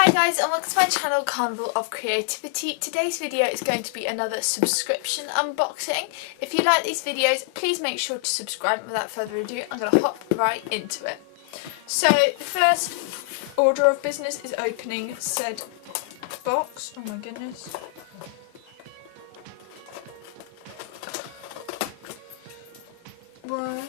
Hi guys and welcome to my channel Carnival of Creativity. Today's video is going to be another subscription unboxing. If you like these videos, please make sure to subscribe. Without further ado, I'm going to hop right into it. So the first order of business is opening said box. Oh my goodness. One.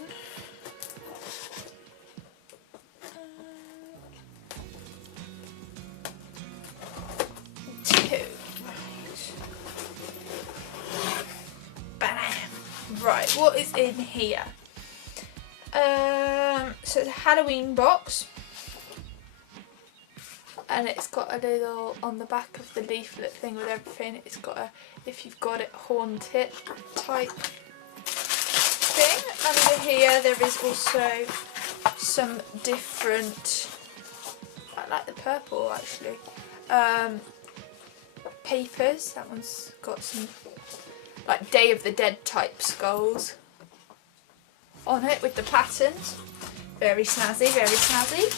Right, what is in here? So it's a Halloween box, and it's got a little, on the back of the leaflet thing with everything, it's got a if you've got it haunt it type thing. Under here there is also some different, I like the purple actually, papers. That one's got some like Day of the Dead type skulls on it with the patterns. Very snazzy, very snazzy.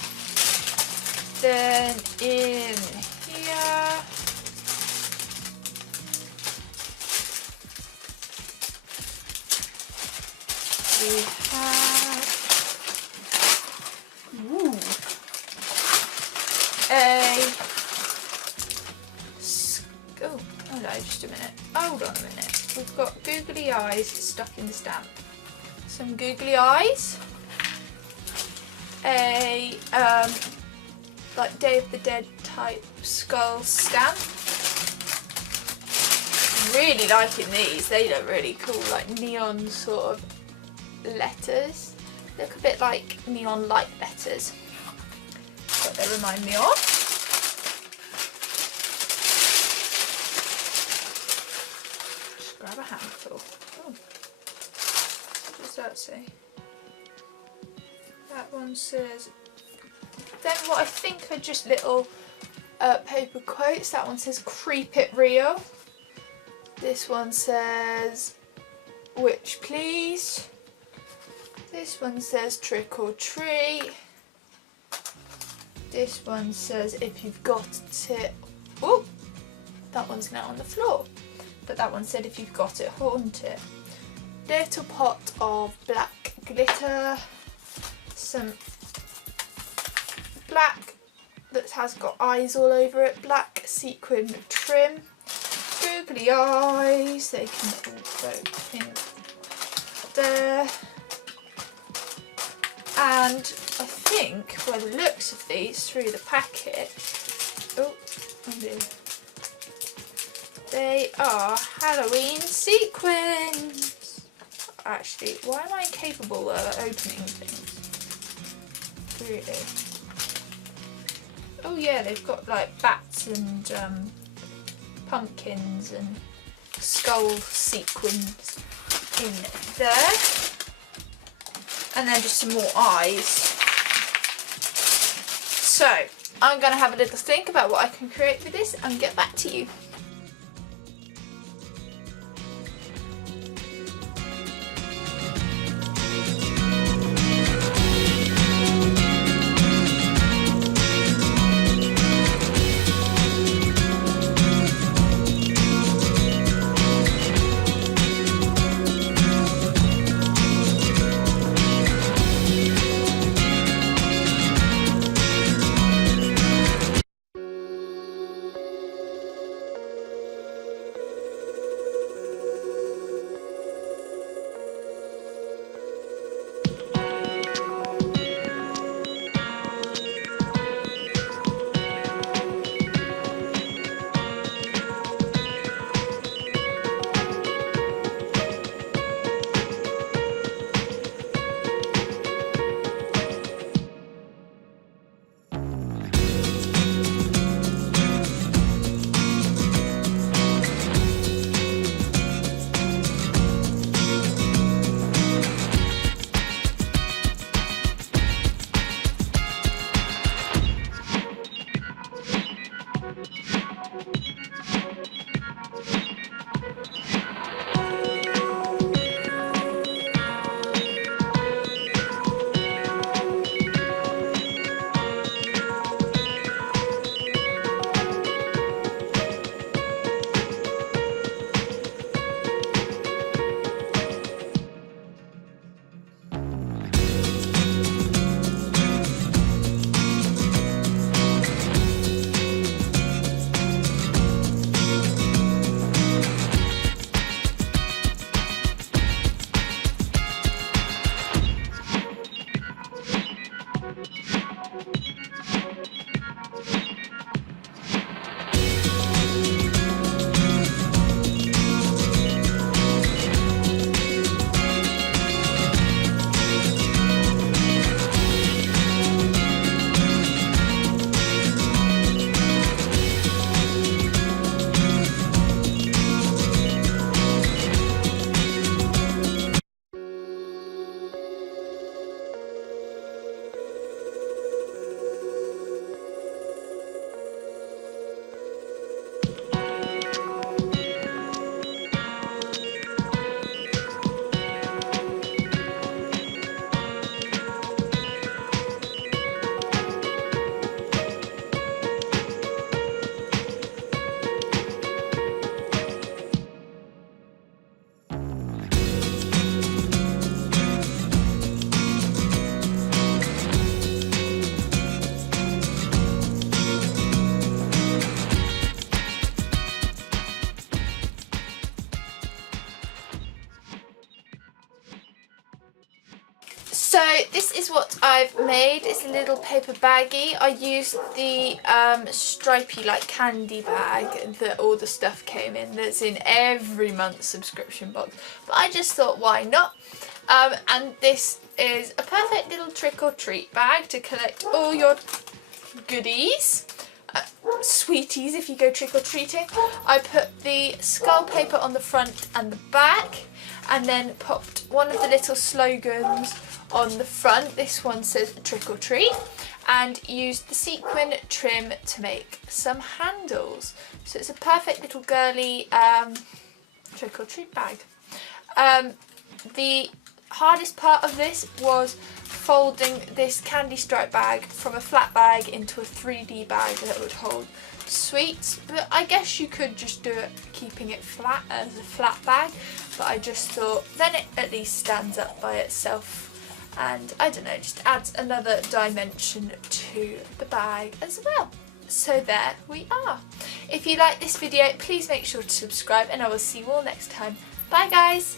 Then in here we have oh no, just a minute. Hold on a minute. We've got googly eyes stuck in the stamp. Some googly eyes. A like Day of the Dead type skull stamp. Really liking these. They look really cool, like neon sort of letters. Look a bit like neon light letters. That's what they remind me of. Grab a handful. Oh. What does that say? That one says, then what I think are just little paper quotes. That one says "Creep it real." This one says "Witch please." This one says "Trick or treat." This one says "If you've got it." Oh, that one's now on the floor. But that one said "If you've got it, haunt it." Little pot of black glitter. Some black that has got eyes all over it. Black sequin trim. Googly eyes. They can all go in there. And I think by the looks of these through the packet, oh dear. They are Halloween sequins. Actually, why am I incapable of opening things? Really? Oh yeah, they've got like bats and pumpkins and skull sequins in there. And then just some more eyes. So, I'm going to have a little think about what I can create with this and get back to you. So this is what I've made. It's a little paper baggie. I used the stripy like candy bag that all the stuff came in, that's in every month's subscription box, but I just thought why not. And this is a perfect little trick or treat bag to collect all your goodies, sweeties if you go trick or treating. I put the skull paper on the front and the back, and then popped one of the little slogans on the front. This one says trick or treat, and used the sequin trim to make some handles. So it's a perfect little girly trick or treat bag. The hardest part of this was folding this candy stripe bag from a flat bag into a 3D bag that would hold sweets, but I guess you could just do it keeping it flat as a flat bag, but I just thought then it at least stands up by itself, and I don't know, just adds another dimension to the bag as well. So there we are. If you like this video, please make sure to subscribe, and I will see you all next time. Bye guys!